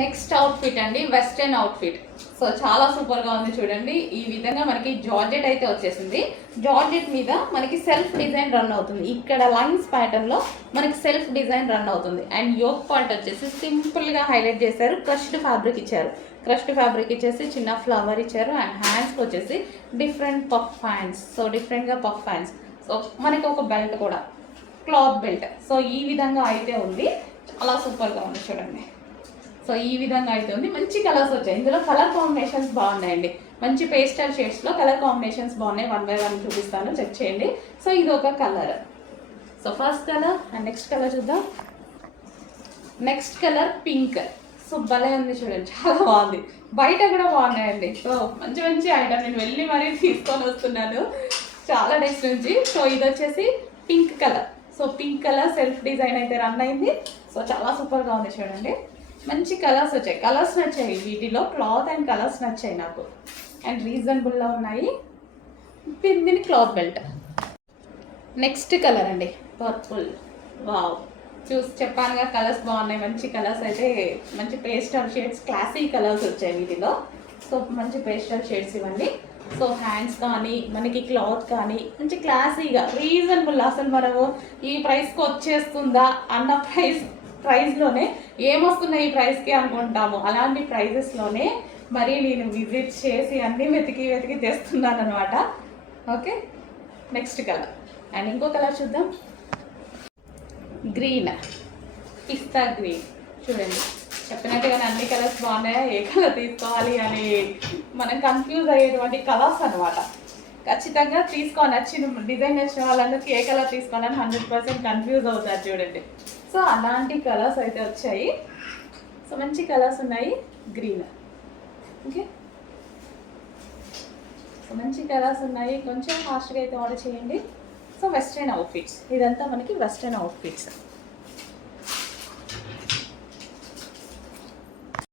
Next outfit అండి, western outfit. So చాలా సూపర్గా ఉంది చూడండి. ఈ విధంగా మనకి జార్జెట్ అయితే వచ్చేసింది. జార్జెట్ మీద మనకి సెల్ఫ్ డిజైన్ రన్ అవుతుంది. ఇక్కడ లైన్స్ ప్యాటర్న్లో మనకి సెల్ఫ్ డిజైన్ రన్ అవుతుంది. అండ్ యోక్ పార్ట్ వచ్చేసి సింపుల్గా హైలైట్ చేశారు. క్రష్డ్ ఫ్యాబ్రిక్ ఇచ్చారు. క్రష్డ్ ఫ్యాబ్రిక్ ఇచ్చేసి చిన్న ఫ్లవర్ ఇచ్చారు. అండ్ హ్యాండ్స్కి వచ్చేసి డిఫరెంట్ పఫ్ హ్యాండ్స్. సో డిఫరెంట్గా పఫ్ హ్యాండ్స్. సో మనకి ఒక బెల్ట్ కూడా, క్లాత్ బెల్ట్. సో ఈ విధంగా అయితే ఉంది. చాలా సూపర్గా ఉంది చూడండి. సో ఈ విధంగా అయితే ఉంది. మంచి కలర్స్ వచ్చాయి. ఇందులో కలర్ కాంబినేషన్స్ బాగున్నాయండి. మంచి పేస్టల్ షేడ్స్లో కలర్ కాంబినేషన్స్ బాగున్నాయి. 1 బై 1 చూపిస్తాను, చెక్ చేయండి. సో ఇది ఒక colour. So first colour and next colour చూద్దాం. Next colour pink. సో భలే ఉంది చూడండి, చాలా బాగుంది. బయట కూడా బాగున్నాయండి. సో మంచి మంచి ఐటమ్ నేను వెళ్ళి మరీ తీసుకొని వస్తున్నాను చాలా డేస్ నుంచి. సో ఇది వచ్చేసి pink colour. So pink colour self design అయితే రన్ అయింది. సో చాలా సూపర్గా ఉంది చూడండి. మంచి కలర్స్ వచ్చాయి. కలర్స్ నచ్చాయి వీటిలో. క్లాత్ అండ్ కలర్స్ నచ్చాయి నాకు. అండ్ రీజనబుల్గా ఉన్నాయి. దీని క్లాత్ బెల్ట్. నెక్స్ట్ కలర్ అండి, పర్పుల్. వావ్, చెప్పానుగా కలర్స్ బాగున్నాయి. మంచి కలర్స్ అయితే, మంచి పేస్టల్ షేడ్స్, క్లాసీ కలర్స్ వచ్చాయి వీటిలో. సో మంచి పేస్టల్ షేడ్స్ ఇవ్వండి. సో హ్యాండ్స్ కానీ మనకి క్లాత్ కానీ మంచి క్లాసీగా రీజనబుల్. అసలు మనము ఈ ప్రైస్కి వచ్చేస్తుందా అన్న ప్రైస్లోనే ఏమొస్తున్నాయి ఈ ప్రైస్కి అనుకుంటాము. అలాంటి ప్రైజెస్లోనే మరి నేను విజిట్ చేసి అన్నీ వెతికి తెస్తున్నాను అనమాట. Okay, next colour. అండ్ ఇంకో కలర్ చూద్దాం. గ్రీన్, పిస్తా గ్రీన్. చూడండి, చెప్పినట్టుగానే అన్ని కలర్స్ బాగున్నాయా, ఏ కలర్ తీసుకోవాలి అని మనం కన్ఫ్యూజ్ అయ్యేటువంటి కలర్స్ అనమాట. ఖచ్చితంగా నచ్చిన డిజైన్ నచ్చిన వాళ్ళందరికీ ఏ కలర్ తీసుకోవాలని 100% కన్ఫ్యూజ్ అవుతారు చూడండి. సో అలాంటి కలర్స్ అయితే వచ్చాయి. సో మంచి కలర్స్ ఉన్నాయి. గ్రీన్. ఓకే, సో మంచి కలర్స్ ఉన్నాయి. కొంచెం ఫాస్ట్గా అయితే ఆర్డర్ చేయండి. సో వెస్ట్రన్ అవుట్ఫిట్స్, ఇదంతా మనకి వెస్ట్రన్ అవుట్ఫిట్స్.